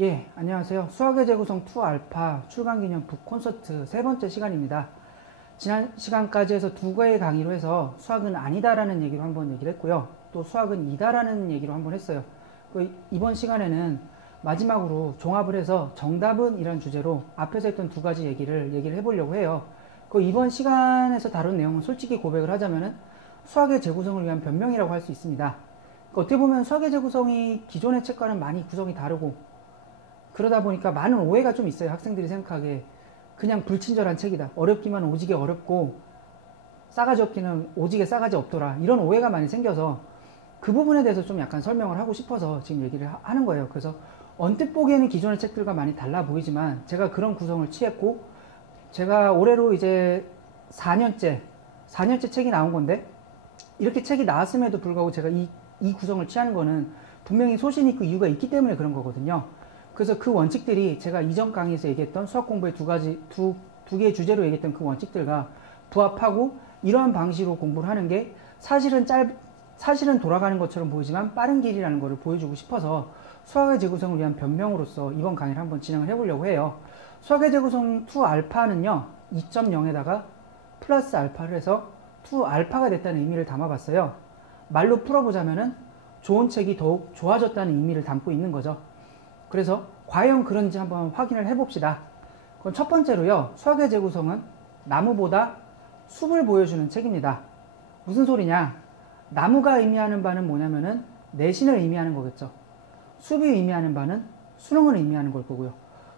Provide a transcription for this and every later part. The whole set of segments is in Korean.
예, 안녕하세요. 수학의 재구성 2알파 출강기념 북콘서트 세 번째 시간입니다. 지난 시간까지 해서 두 개의 강의로 해서 수학은 아니다라는 얘기로 한번 얘기를 했고요. 또 수학은 이다라는 얘기로 한번 했어요. 이번 시간에는 마지막으로 종합을 해서 정답은 이런 주제로 앞에서 했던 두 가지 얘기를 해보려고 해요. 이번 시간에서 다룬 내용은 솔직히 고백을 하자면은 수학의 재구성을 위한 변명이라고 할 수 있습니다. 어떻게 보면 수학의 재구성이 기존의 책과는 많이 구성이 다르고 그러다 보니까 많은 오해가 좀 있어요. 학생들이 생각하기에 그냥 불친절한 책이다. 어렵기만 오지게 어렵고 싸가지 없기는 오지게 싸가지 없더라. 이런 오해가 많이 생겨서 그 부분에 대해서 좀 약간 설명을 하고 싶어서 지금 얘기를 하는 거예요. 그래서 언뜻 보기에는 기존의 책들과 많이 달라 보이지만 제가 그런 구성을 취했고 제가 올해로 이제 4년째 책이 나온 건데 이렇게 책이 나왔음에도 불구하고 제가 이 구성을 취하는 거는 분명히 소신이 있고 이유가 있기 때문에 그런 거거든요. 그래서 그 원칙들이 제가 이전 강의에서 얘기했던 수학 공부의 두 개의 주제로 얘기했던 그 원칙들과 부합하고 이러한 방식으로 공부를 하는 게 사실은 돌아가는 것처럼 보이지만 빠른 길이라는 것을 보여주고 싶어서 수학의 재구성을 위한 변명으로서 이번 강의를 한번 진행을 해보려고 해요. 수학의 재구성 2알파는요 2.0에다가 플러스 알파를 해서 2알파가 됐다는 의미를 담아봤어요. 말로 풀어보자면은 좋은 책이 더욱 좋아졌다는 의미를 담고 있는 거죠. 그래서 과연 그런지 한번 확인을 해봅시다. 그럼 첫 번째로요. 수학의 재구성은 나무보다 숲을 보여주는 책입니다. 무슨 소리냐? 나무가 의미하는 바는 뭐냐면은 내신을 의미하는 거겠죠. 숲이 의미하는 바는 수능을 의미하는 걸 거고요.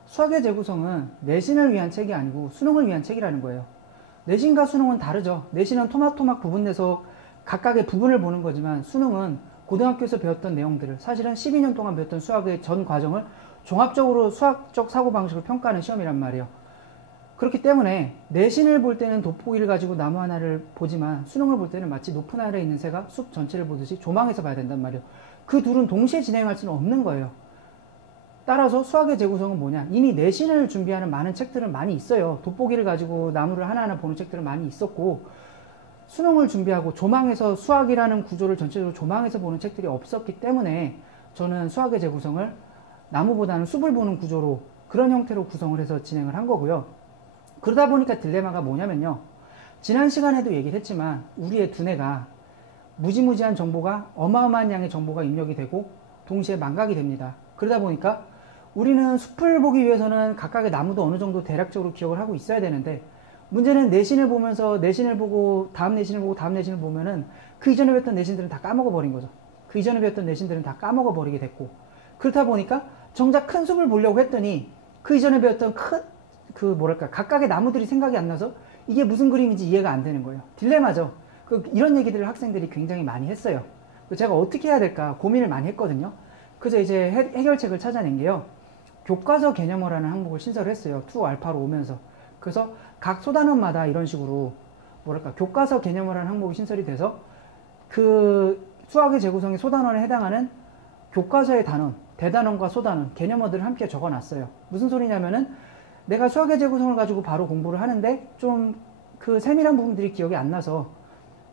수학의 재구성은 내신을 위한 책이 아니고 수능을 위한 책이라는 거예요. 내신과 수능은 다르죠. 내신은 토막토막 부분내서 각각의 부분을 보는 거지만 수능은 고등학교에서 배웠던 내용들을 사실은 12년 동안 배웠던 수학의 전 과정을 종합적으로 수학적 사고방식을 평가하는 시험이란 말이에요. 그렇기 때문에 내신을 볼 때는 돋보기를 가지고 나무 하나를 보지만 수능을 볼 때는 마치 높은 하늘에 있는 새가 숲 전체를 보듯이 조망해서 봐야 된단 말이에요. 그 둘은 동시에 진행할 수는 없는 거예요. 따라서 수학의 재구성은 뭐냐? 이미 내신을 준비하는 많은 책들은 많이 있어요. 돋보기를 가지고 나무를 하나하나 보는 책들은 많이 있었고 수능을 준비하고 조망해서 수학이라는 구조를 전체적으로 조망해서 보는 책들이 없었기 때문에 저는 수학의 재구성을 나무보다는 숲을 보는 구조로 그런 형태로 구성을 해서 진행을 한 거고요. 그러다 보니까 딜레마가 뭐냐면요. 지난 시간에도 얘기를 했지만 우리의 두뇌가 무지무지한 정보가 어마어마한 양의 정보가 입력이 되고 동시에 망각이 됩니다. 그러다 보니까 우리는 숲을 보기 위해서는 각각의 나무도 어느 정도 대략적으로 기억을 하고 있어야 되는데 문제는 내신을 보면서 내신을 보고 다음 내신을 보고 다음 내신을 보면은 그 이전에 배웠던 내신들은 다 까먹어 버린 거죠. 그 이전에 배웠던 내신들은 다 까먹어 버리게 됐고 그렇다 보니까 정작 큰 숲을 보려고 했더니 그 이전에 배웠던 각각의 나무들이 생각이 안 나서 이게 무슨 그림인지 이해가 안 되는 거예요. 딜레마죠. 이런 얘기들을 학생들이 굉장히 많이 했어요. 제가 어떻게 해야 될까 고민을 많이 했거든요. 그래서 이제 해결책을 찾아낸 게요. 교과서 개념어라는 항목을 신설을 했어요. 2알파로 오면서. 그래서 각 소단원마다 이런 식으로 교과서 개념어라는 항목이 신설이 돼서 그 수학의 재구성의 소단원에 해당하는 교과서의 단원, 대단원과 소단원, 개념어들을 함께 적어놨어요. 무슨 소리냐면은 내가 수학의 재구성을 가지고 바로 공부를 하는데 좀 그 세밀한 부분들이 기억이 안 나서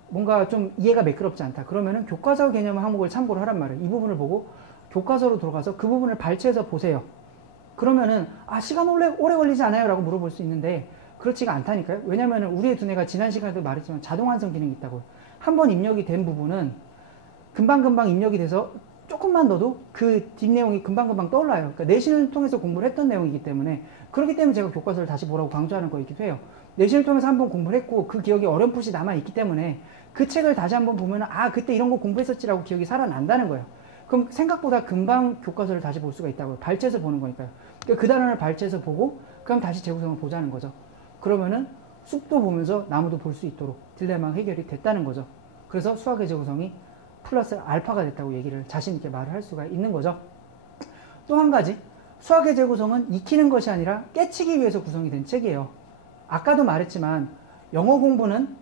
뭔가 좀 이해가 매끄럽지 않다. 그러면은 교과서 개념 항목을 참고를 하란 말이에요. 이 부분을 보고 교과서로 들어가서 그 부분을 발췌해서 보세요. 그러면은 시간 오래 걸리지 않아요? 라고 물어볼 수 있는데 그렇지가 않다니까요. 왜냐면은 우리의 두뇌가 지난 시간에도 말했지만 자동 완성 기능이 있다고요. 한번 입력이 된 부분은 금방금방 입력이 돼서 조금만 넣어도 그 뒷내용이 금방금방 떠올라요. 그러니까 내신을 통해서 공부를 했던 내용이기 때문에 그렇기 때문에 제가 교과서를 다시 보라고 강조하는 거이기도 해요. 내신을 통해서 한번 공부를 했고 그 기억이 어렴풋이 남아있기 때문에 그 책을 다시 한번 보면 그때 이런 거 공부했었지라고 기억이 살아난다는 거예요. 그럼 생각보다 금방 교과서를 다시 볼 수가 있다고요. 발췌해서 보는 거니까요. 그러니까 그 단원을 발췌해서 보고 그럼 다시 재구성을 보자는 거죠. 그러면은 숲도 보면서 나무도 볼 수 있도록 딜레마 해결이 됐다는 거죠. 그래서 수학의 재구성이 플러스 알파가 됐다고 얘기를 자신있게 말을 할 수가 있는 거죠. 또 한 가지 수학의 재구성은 익히는 것이 아니라 깨치기 위해서 구성이 된 책이에요. 아까도 말했지만 영어 공부는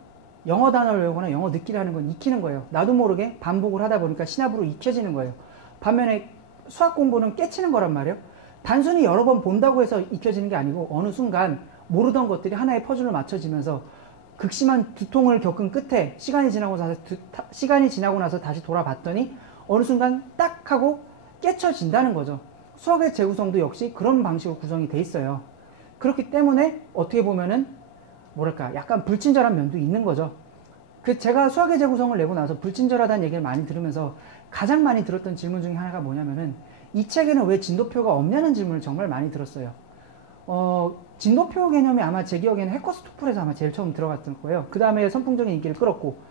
영어 단어를 외우거나 영어 듣기를 하는 건 익히는 거예요. 나도 모르게 반복을 하다 보니까 신압으로 익혀지는 거예요. 반면에 수학 공부는 깨치는 거란 말이에요. 단순히 여러 번 본다고 해서 익혀지는 게 아니고 어느 순간 모르던 것들이 하나의 퍼즐로 맞춰지면서 극심한 두통을 겪은 끝에 시간이 지나고 나서 다시 돌아봤더니 어느 순간 딱 하고 깨쳐진다는 거죠. 수학의 재구성도 역시 그런 방식으로 구성이 돼 있어요. 그렇기 때문에 어떻게 보면은 뭐랄까 약간 불친절한 면도 있는 거죠. 제가 수학의 재구성을 내고 나서 불친절하다는 얘기를 많이 들으면서 가장 많이 들었던 질문 중에 하나가 뭐냐면은 이 책에는 왜 진도표가 없냐는 질문을 정말 많이 들었어요. 진도표 개념이 아마 제 기억에는 해커스토플에서 아마 제일 처음 들어갔던 거예요. 그 다음에 선풍적인 인기를 끌었고,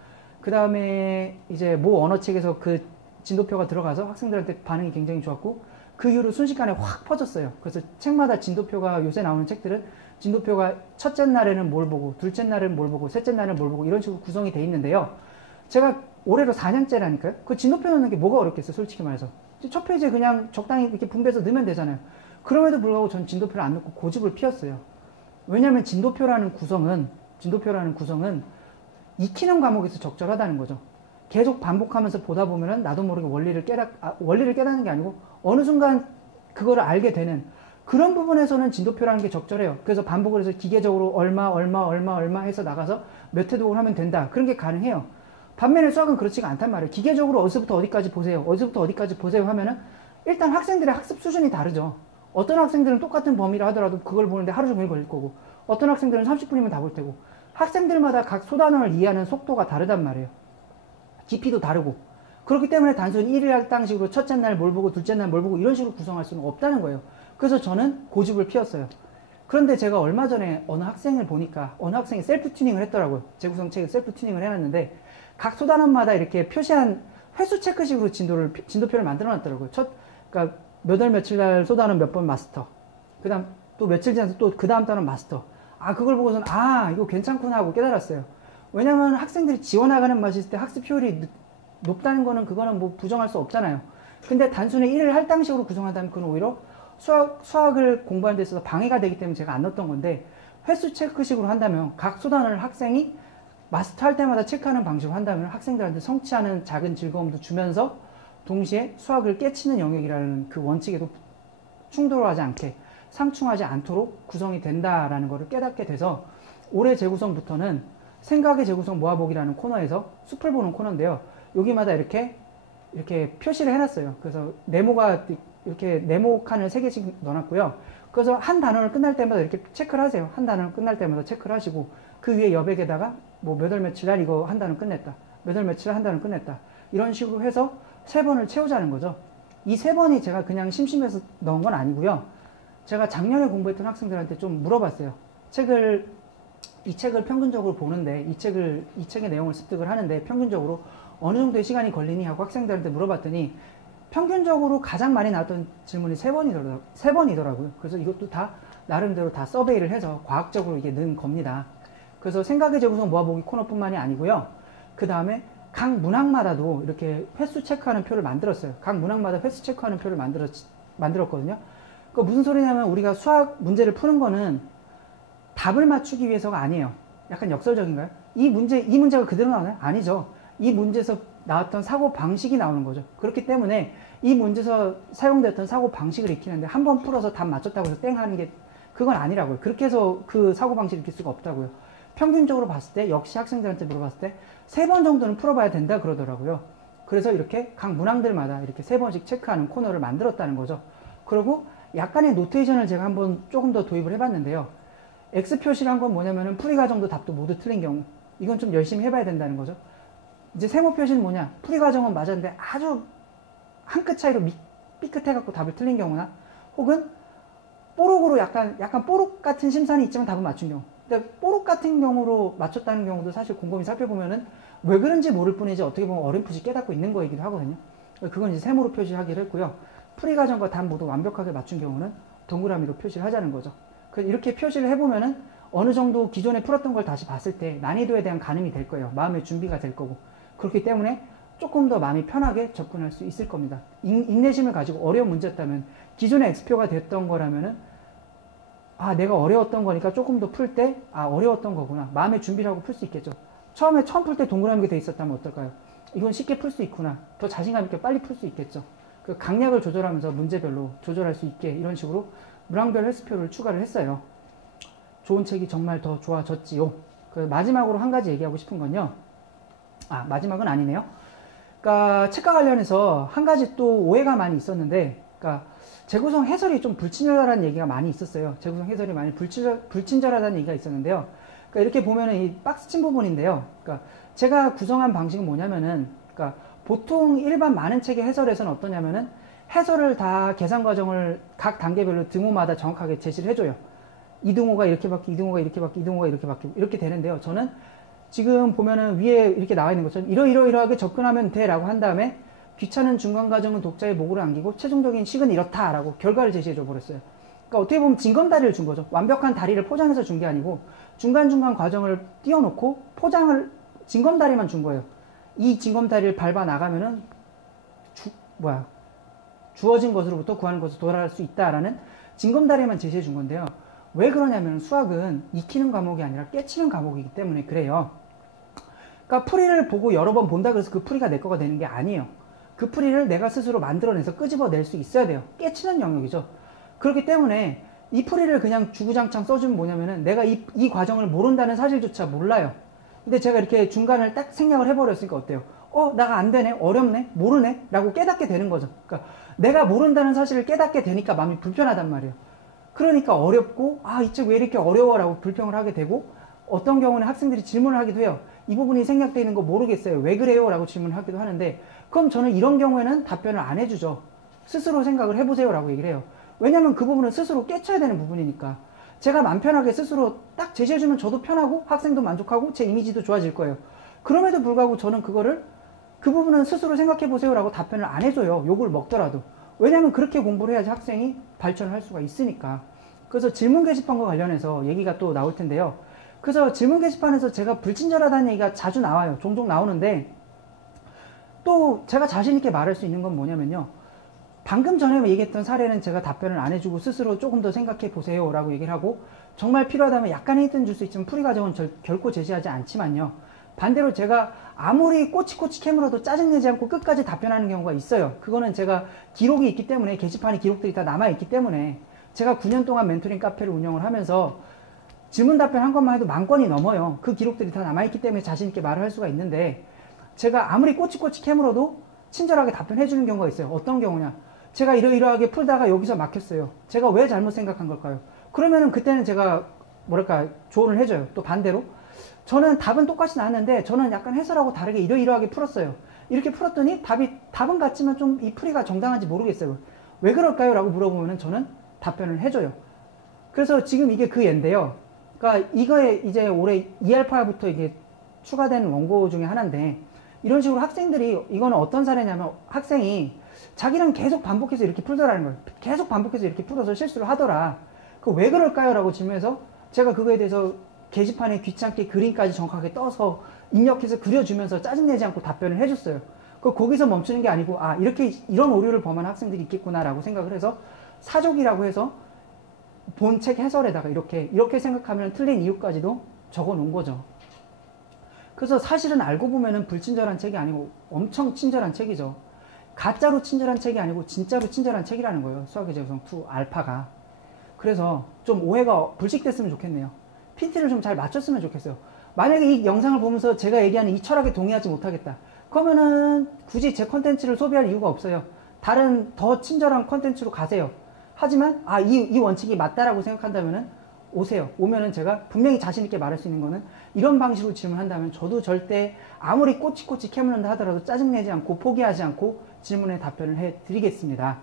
그 다음에 이제 모 언어책에서 그 진도표가 들어가서 학생들한테 반응이 굉장히 좋았고, 그 이후로 순식간에 확 퍼졌어요. 그래서 책마다 진도표가, 요새 나오는 책들은 진도표가 첫째 날에는 뭘 보고, 둘째 날에는 뭘 보고, 셋째 날에는 뭘 보고, 이런 식으로 구성이 돼 있는데요. 제가 올해로 4년째라니까요. 그 진도표 넣는 게 뭐가 어렵겠어요, 솔직히 말해서. 첫 페이지에 그냥 적당히 이렇게 분배해서 넣으면 되잖아요. 그럼에도 불구하고 전 진도표를 안 넣고 고집을 피웠어요. 왜냐면 진도표라는 구성은 익히는 과목에서 적절하다는 거죠. 계속 반복하면서 보다 보면은 나도 모르게 원리를 깨닫는 게 아니고 어느 순간 그거를 알게 되는 그런 부분에서는 진도표라는 게 적절해요. 그래서 반복을 해서 기계적으로 얼마 해서 나가서 몇 회독을 하면 된다. 그런 게 가능해요. 반면에 수학은 그렇지가 않단 말이에요. 기계적으로 어디서부터 어디까지 보세요. 어디서부터 어디까지 보세요 하면은 일단 학생들의 학습 수준이 다르죠. 어떤 학생들은 똑같은 범위를 하더라도 그걸 보는데 하루 종일 걸릴 거고, 어떤 학생들은 30분이면 다 볼 테고, 학생들마다 각 소단원을 이해하는 속도가 다르단 말이에요. 깊이도 다르고. 그렇기 때문에 단순히 일일 할당식으로 첫째 날 뭘 보고 둘째 날 뭘 보고 이런 식으로 구성할 수는 없다는 거예요. 그래서 저는 고집을 피웠어요. 그런데 제가 얼마 전에 어느 학생을 보니까 어느 학생이 셀프 튜닝을 했더라고요. 재구성 책에 셀프 튜닝을 해놨는데 각 소단원마다 이렇게 표시한 횟수 체크식으로 진도표를 만들어 놨더라고요. 그러니까 몇 월 며칠 날 소단원 몇 번 마스터. 그 다음 또 며칠 지나서 또 그 다음 단원 마스터. 그걸 보고서는 이거 괜찮구나 하고 깨달았어요. 왜냐면 학생들이 지원나가는 맛이 있을 때 학습 효율이 높다는 거는 그거는 뭐 부정할 수 없잖아요. 근데 단순히 일일 할당식으로 구성한다면 그건 오히려 수학을 공부하는 데 있어서 방해가 되기 때문에 제가 안 넣었던 건데, 횟수 체크식으로 한다면 각 소단원을 학생이 마스터할 때마다 체크하는 방식으로 한다면 학생들한테 성취하는 작은 즐거움도 주면서 동시에 수학을 깨치는 영역이라는 그 원칙에도 충돌하지 않게 상충하지 않도록 구성이 된다라는 것을 깨닫게 돼서 올해 재구성부터는 생각의 재구성 모아보기라는 코너에서 숲을 보는 코너인데요. 여기마다 이렇게 표시를 해놨어요. 그래서 이렇게 네모 칸을 3개씩 넣어놨고요. 그래서 한 단원을 끝날 때마다 이렇게 체크를 하세요. 한 단원을 끝날 때마다 체크를 하시고 그 위에 여백에다가 뭐 몇 월 며칠 날 이거 한 단원 끝냈다. 몇 월 며칠 날 한 단원 끝냈다. 이런 식으로 해서 3번을 채우자는 거죠. 이 3번이 제가 그냥 심심해서 넣은 건 아니고요. 제가 작년에 공부했던 학생들한테 좀 물어봤어요. 이 책을 평균적으로 보는데 이 책의 내용을 습득을 하는데 평균적으로 어느 정도의 시간이 걸리니 하고 학생들한테 물어봤더니 평균적으로 가장 많이 나왔던 질문이 3번이더라고요. 그래서 이것도 다 나름대로 다 서베이를 해서 과학적으로 이게 는 겁니다. 그래서 생각의 재구성 모아보기 코너뿐만이 아니고요. 그 다음에 각 문항마다도 이렇게 횟수 체크하는 표를 만들었어요. 각 문항마다 횟수 체크하는 표를 만들었거든요. 그 무슨 소리냐면 우리가 수학 문제를 푸는 거는 답을 맞추기 위해서가 아니에요. 약간 역설적인가요? 이 문제가 그대로 나오나요? 아니죠. 이 문제에서 나왔던 사고 방식이 나오는 거죠. 그렇기 때문에 이 문제에서 사용됐던 사고 방식을 익히는데 한 번 풀어서 답 맞췄다고 해서 땡 하는 게 그건 아니라고요. 그렇게 해서 그 사고 방식을 익힐 수가 없다고요. 평균적으로 봤을 때 역시 학생들한테 물어봤을 때 3번 정도는 풀어봐야 된다 그러더라고요. 그래서 이렇게 각 문항들마다 이렇게 3번씩 체크하는 코너를 만들었다는 거죠. 그리고 약간의 노테이션을 제가 한번 조금 더 도입을 해봤는데요. X 표시란 건 뭐냐면은 풀이 과정도 답도 모두 틀린 경우, 이건 좀 열심히 해봐야 된다는 거죠. 이제 세모 표시는 뭐냐, 풀이 과정은 맞았는데 아주 한 끗 차이로 삐끗해갖고 답을 틀린 경우나, 혹은 뽀록으로 약간 뽀록 같은 심산이 있지만 답은 맞춘 경우. 근데 뽀록 같은 경우로 맞췄다는 경우도 사실 곰곰이 살펴보면은 왜 그런지 모를 뿐이지 어떻게 보면 어렴풋이 깨닫고 있는 거이기도 하거든요. 그건 이제 세모로 표시하기로 했고요. 풀이 과정과 답 모두 완벽하게 맞춘 경우는 동그라미로 표시를 하자는 거죠. 이렇게 표시를 해보면은 어느 정도 기존에 풀었던 걸 다시 봤을 때 난이도에 대한 가늠이 될 거예요. 마음의 준비가 될 거고. 그렇기 때문에 조금 더 마음이 편하게 접근할 수 있을 겁니다. 인내심을 가지고 어려운 문제였다면, 기존에 X표가 됐던 거라면은 내가 어려웠던 거니까 조금 더 풀 때 어려웠던 거구나. 마음의 준비를 하고 풀 수 있겠죠. 처음 풀 때 동그라미가 돼 있었다면 어떨까요? 이건 쉽게 풀 수 있구나. 더 자신감 있게 빨리 풀 수 있겠죠. 그 강약을 조절하면서 문제별로 조절할 수 있게 이런 식으로 문항별 횟수표를 추가를 했어요. 좋은 책이 정말 더 좋아졌지요. 마지막으로 한 가지 얘기하고 싶은 건요. 마지막은 아니네요. 그러니까 책과 관련해서 한 가지 또 오해가 많이 있었는데, 그러니까 재구성 해설이 좀 불친절하다는 얘기가 많이 있었어요. 재구성 해설이 많이 불친절하다는 얘기가 있었는데요. 그러니까 이렇게 보면은 이 박스 친 부분인데요. 그러니까 제가 구성한 방식은 뭐냐면은, 그러니까 보통 일반 많은 책의 해설에서는 어떠냐면은 해설을 다 계산 과정을 각 단계별로 등호마다 정확하게 제시를 해줘요. 이 등호가 이렇게 바뀌고, 이 등호가 이렇게 바뀌고, 이 등호가 이렇게 바뀌고, 이렇게 되는데요. 저는 지금 보면은 위에 이렇게 나와 있는 것처럼 이러이러하게 접근하면 돼 라고 한 다음에 귀찮은 중간 과정은 독자의 목으로 남기고 최종적인 식은 이렇다 라고 결과를 제시해 줘 버렸어요. 그러니까 어떻게 보면 징검다리를 준 거죠. 완벽한 다리를 포장해서 준 게 아니고 중간중간 과정을 띄워놓고 포장을 징검다리만 준 거예요. 이 징검다리를 밟아 나가면은 주어진 것으로부터 구하는 것으로 돌아갈 수 있다라는 징검다리만 제시해 준 건데요. 왜 그러냐면 수학은 익히는 과목이 아니라 깨치는 과목이기 때문에 그래요. 그러니까 풀이를 보고 여러 번 본다 그래서 그 풀이가 내 거가 되는 게 아니에요. 그 풀이를 내가 스스로 만들어내서 끄집어낼 수 있어야 돼요. 깨치는 영역이죠. 그렇기 때문에 이 풀이를 그냥 주구장창 써주면 뭐냐면은 내가 이 과정을 모른다는 사실조차 몰라요. 근데 제가 이렇게 중간을 딱 생략을 해버렸으니까 어때요? 나가 안 되네? 어렵네? 모르네? 라고 깨닫게 되는 거죠. 그러니까 내가 모른다는 사실을 깨닫게 되니까 마음이 불편하단 말이에요. 그러니까 어렵고 이 책 왜 이렇게 어려워? 라고 불평을 하게 되고 어떤 경우는 학생들이 질문을 하기도 해요. 이 부분이 생략되어 있는 거 모르겠어요. 왜 그래요? 라고 질문을 하기도 하는데 그럼 저는 이런 경우에는 답변을 안 해주죠. 스스로 생각을 해보세요. 라고 얘기를 해요. 왜냐면 그 부분은 스스로 깨쳐야 되는 부분이니까. 제가 맘 편하게 스스로 딱 제시해주면 저도 편하고 학생도 만족하고 제 이미지도 좋아질 거예요. 그럼에도 불구하고 저는 그 부분은 스스로 생각해보세요. 라고 답변을 안 해줘요. 욕을 먹더라도. 왜냐면 그렇게 공부를 해야지 학생이 발전을 할 수가 있으니까. 그래서 질문 게시판과 관련해서 얘기가 또 나올 텐데요. 그래서 질문 게시판에서 제가 불친절하다는 얘기가 자주 나와요. 종종 나오는데 또 제가 자신있게 말할 수 있는 건 뭐냐면요. 방금 전에 얘기했던 사례는 제가 답변을 안 해주고 스스로 조금 더 생각해 보세요 라고 얘기를 하고 정말 필요하다면 약간의 힌트는 줄 수 있지만 풀이 과정은 결코 제시하지 않지만요. 반대로 제가 아무리 꼬치꼬치 캐물어도 짜증내지 않고 끝까지 답변하는 경우가 있어요. 그거는 제가 기록이 있기 때문에 게시판에 기록들이 다 남아있기 때문에 제가 9년 동안 멘토링 카페를 운영을 하면서 질문 답변 한 것만 해도 10,000건이 넘어요. 그 기록들이 다 남아있기 때문에 자신있게 말을 할 수가 있는데 제가 아무리 꼬치꼬치 캐물어도 친절하게 답변해 주는 경우가 있어요. 어떤 경우냐. 제가 이러이러하게 풀다가 여기서 막혔어요. 제가 왜 잘못 생각한 걸까요? 그러면은 그때는 제가 조언을 해줘요. 또 반대로 저는 답은 똑같이 나왔는데 저는 약간 해설하고 다르게 이러이러하게 풀었어요. 이렇게 풀었더니 답은 같지만 좀 이 풀이가 정당한지 모르겠어요. 왜 그럴까요? 라고 물어보면은 저는 답변을 해줘요. 그래서 지금 이게 그 예인데요. 그러니까 이거에 이제 올해 2알파부터 이게 추가된 원고 중에 하나인데 이런 식으로 학생들이 이거는 어떤 사례냐면 학생이 자기는 계속 반복해서 이렇게 풀더라는 거예요. 계속 반복해서 이렇게 풀어서 실수를 하더라. 그 왜 그럴까요? 라고 질문해서 제가 그거에 대해서 게시판에 귀찮게 그림까지 정확하게 떠서 입력해서 그려주면서 짜증내지 않고 답변을 해줬어요. 거기서 멈추는 게 아니고 이런 오류를 범한 학생들이 있겠구나라고 생각을 해서 사족이라고 해서 본 책 해설에다가 이렇게 생각하면 틀린 이유까지도 적어 놓은 거죠. 그래서 사실은 알고 보면은 불친절한 책이 아니고 엄청 친절한 책이죠. 가짜로 친절한 책이 아니고 진짜로 친절한 책이라는 거예요. 수학의 재구성 2 알파가. 그래서 좀 오해가 불식됐으면 좋겠네요. 핀트를 좀 잘 맞췄으면 좋겠어요. 만약에 이 영상을 보면서 제가 얘기하는 이 철학에 동의하지 못하겠다. 그러면은 굳이 제 컨텐츠를 소비할 이유가 없어요. 다른 더 친절한 컨텐츠로 가세요. 하지만 이 원칙이 맞다라고 생각한다면은 오세요. 오면은 제가 분명히 자신있게 말할 수 있는 거는 이런 방식으로 질문한다면 저도 절대 아무리 꼬치꼬치 캐물는다 하더라도 짜증내지 않고 포기하지 않고 질문에 답변을 해드리겠습니다.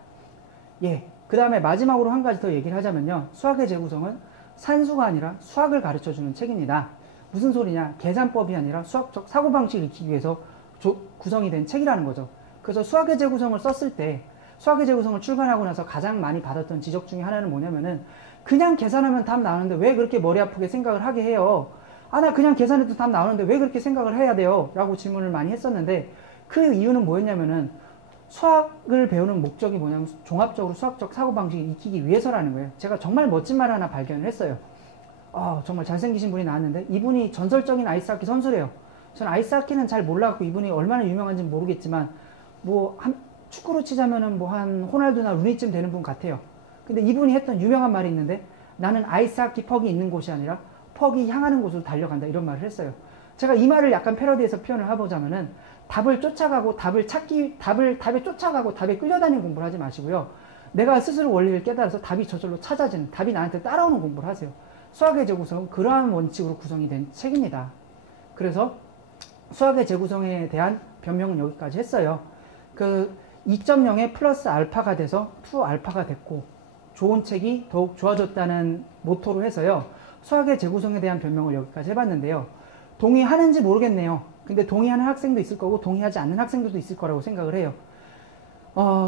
그 다음에 마지막으로 한 가지 더 얘기를 하자면요. 수학의 재구성은 산수가 아니라 수학을 가르쳐주는 책입니다. 무슨 소리냐. 계산법이 아니라 수학적 사고방식을 익히기 위해서 구성이 된 책이라는 거죠. 그래서 수학의 재구성을 썼을 때 수학의 재구성을 출간하고 나서 가장 많이 받았던 지적 중에 하나는 뭐냐면은 그냥 계산하면 답 나오는데 왜 그렇게 머리 아프게 생각을 하게 해요? 나 그냥 계산해도 답 나오는데 왜 그렇게 생각을 해야 돼요? 라고 질문을 많이 했었는데 그 이유는 뭐였냐면은 수학을 배우는 목적이 뭐냐면 종합적으로 수학적 사고방식을 익히기 위해서라는 거예요. 제가 정말 멋진 말 하나 발견을 했어요. 정말 잘생기신 분이 나왔는데 이분이 전설적인 아이스하키 선수래요. 전 아이스하키는 잘 몰라갖고 이분이 얼마나 유명한지는 모르겠지만 축구로 치자면은 한 호날두나 루니쯤 되는 분 같아요. 근데 이분이 했던 유명한 말이 있는데 나는 아이스하키 퍽이 있는 곳이 아니라 퍽이 향하는 곳으로 달려간다 이런 말을 했어요. 제가 이 말을 약간 패러디해서 표현을 해보자면은 답을 쫓아가고 답에 쫓아가고 답에 끌려다니는 공부를 하지 마시고요. 내가 스스로 원리를 깨달아서 답이 저절로 찾아지는, 답이 나한테 따라오는 공부를 하세요. 수학의 재구성은 그러한 원칙으로 구성이 된 책입니다. 그래서 수학의 재구성에 대한 변명은 여기까지 했어요. 그 2.0에 플러스 알파가 돼서 2알파가 됐고 좋은 책이 더욱 좋아졌다는 모토로 해서요. 수학의 재구성에 대한 변명을 여기까지 해봤는데요. 동의하는지 모르겠네요. 근데 동의하는 학생도 있을 거고 동의하지 않는 학생들도 있을 거라고 생각을 해요.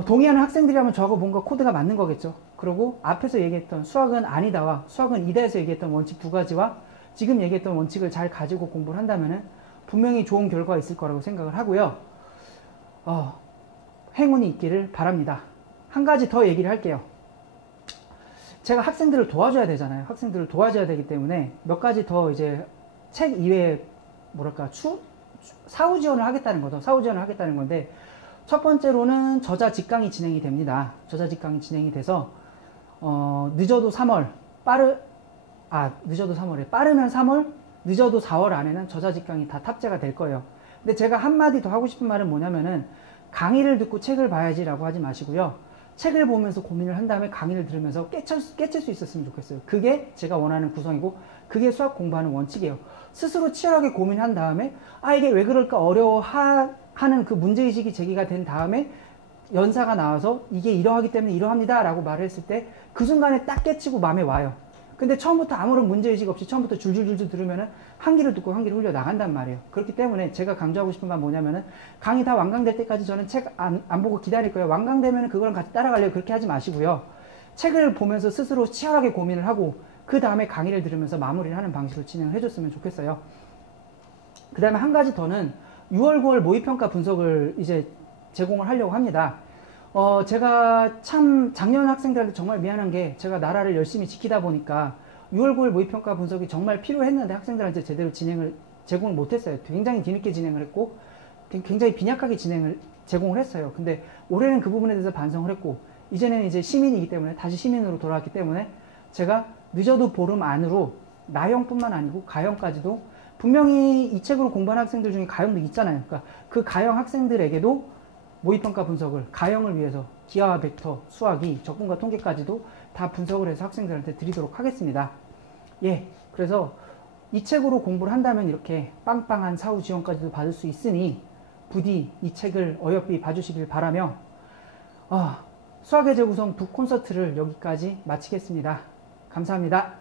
동의하는 학생들이라면 저하고 뭔가 코드가 맞는 거겠죠. 그리고 앞에서 얘기했던 수학은 아니다와 수학은 이다에서 얘기했던 원칙 두 가지와 지금 얘기했던 원칙을 잘 가지고 공부를 한다면 분명히 좋은 결과가 있을 거라고 생각을 하고요. 행운이 있기를 바랍니다. 한 가지 더 얘기를 할게요. 제가 학생들을 도와줘야 되잖아요. 학생들을 도와줘야 되기 때문에 몇 가지 더 이제 책 이외에 뭐랄까 사후 지원을 하겠다는 거죠. 사후 지원을 하겠다는 건데 첫 번째로는 저자 직강이 진행이 됩니다. 저자 직강이 진행이 돼서 늦어도 3월 늦어도 3월에 빠르면 3월 늦어도 4월 안에는 저자 직강이 다 탑재가 될 거예요. 근데 제가 한마디 더 하고 싶은 말은 뭐냐면은 강의를 듣고 책을 봐야지 라고 하지 마시고요. 책을 보면서 고민을 한 다음에 강의를 들으면서 깨칠 수 있었으면 좋겠어요. 그게 제가 원하는 구성이고 그게 수학 공부하는 원칙이에요. 스스로 치열하게 고민한 다음에 이게 왜 그럴까 어려워하는 그 문제의식이 제기가 된 다음에 연사가 나와서 이게 이러하기 때문에 이러합니다 라고 말을 했을 때 그 순간에 딱 깨치고 마음에 와요. 근데 처음부터 아무런 문제의식 없이 처음부터 줄줄줄줄 들으면은 한 귀를 듣고 한 귀를 흘려 나간단 말이에요. 그렇기 때문에 제가 강조하고 싶은 건 뭐냐면은 강의 다 완강될 때까지 저는 책 안 보고 기다릴 거예요. 완강되면은 그거랑 같이 따라가려고 그렇게 하지 마시고요. 책을 보면서 스스로 치열하게 고민을 하고 그 다음에 강의를 들으면서 마무리를 하는 방식으로 진행을 해줬으면 좋겠어요. 그 다음에 한 가지 더는 6월, 9월 모의평가 분석을 이제 제공을 하려고 합니다. 제가 참 작년 학생들한테 정말 미안한 게 제가 나라를 열심히 지키다 보니까 6월, 9월 모의평가 분석이 정말 필요했는데 학생들한테 제대로 제공을 못했어요. 굉장히 뒤늦게 진행을 했고 굉장히 빈약하게 제공을 했어요. 근데 올해는 그 부분에 대해서 반성을 했고 이제는 이제 시민이기 때문에 다시 시민으로 돌아왔기 때문에 제가 늦어도 보름 안으로 나형뿐만 아니고 가형까지도 분명히 이 책으로 공부하는 학생들 중에 가형도 있잖아요. 그러니까 그 가형 학생들에게도 모의평가 분석을 가형을 위해서 기하와 벡터, 수학이, 적분과 통계까지도 다 분석을 해서 학생들한테 드리도록 하겠습니다. 예, 그래서 이 책으로 공부를 한다면 이렇게 빵빵한 사후 지원까지도 받을 수 있으니 부디 이 책을 어여삐 봐주시길 바라며 수학의 재구성 북 콘서트를 여기까지 마치겠습니다. 감사합니다.